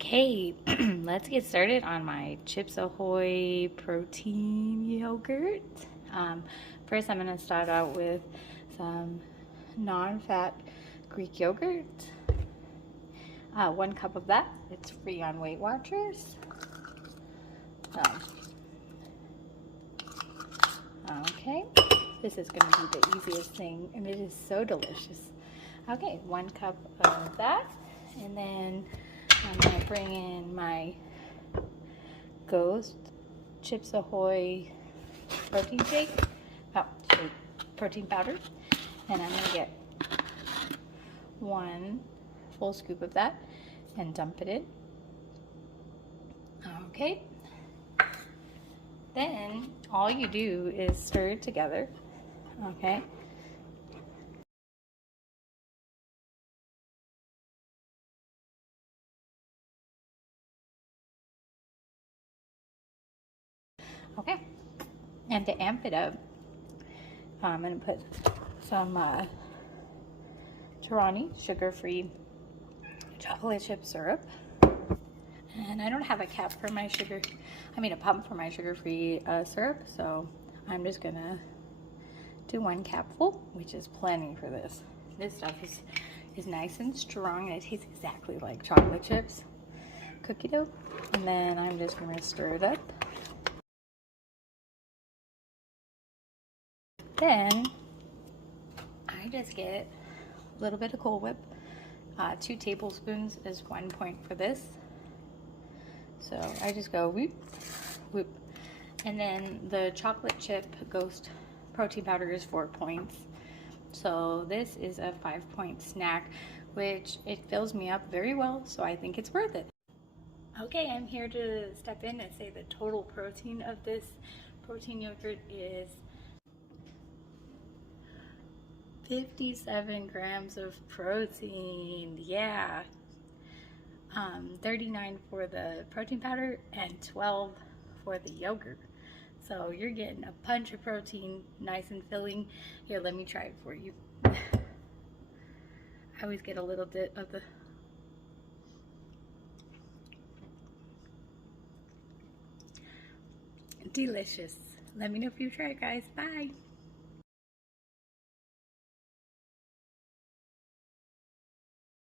Okay, let's get started on my Chips Ahoy protein yogurt. First, I'm going to start out with some non-fat Greek yogurt. 1 cup of that. It's free on Weight Watchers. Okay, this is going to be the easiest thing, and it is so delicious. Okay, 1 cup of that, and then I'm going to bring in my Ghost Chips Ahoy protein shake, protein powder, and I'm going to get 1 full scoop of that and dump it in. Okay, then all you do is stir it together, okay? Okay, and to amp it up, I'm going to put some Torani sugar-free chocolate chip syrup. And I don't have a cap for my a pump for my sugar-free syrup, so I'm just going to do 1 capful, which is plenty for this. This stuff is nice and strong, and it tastes exactly like chocolate chips, cookie dough. And then I'm just going to stir it up. Then I just get a little bit of Cool Whip. 2 tablespoons is 1 point for this. So I just go whoop, whoop. And then the chocolate chip Ghost protein powder is 4 points. So this is a 5-point snack, which it fills me up very well, so I think it's worth it. Okay, I'm here to step in and say the total protein of this protein yogurt is 57 grams of protein. Yeah. 39 for the protein powder and 12 for the yogurt. So you're getting a punch of protein, nice and filling. Here, let me try it for you. I always get a little bit of the delicious. Let me know if you try it, guys. Bye.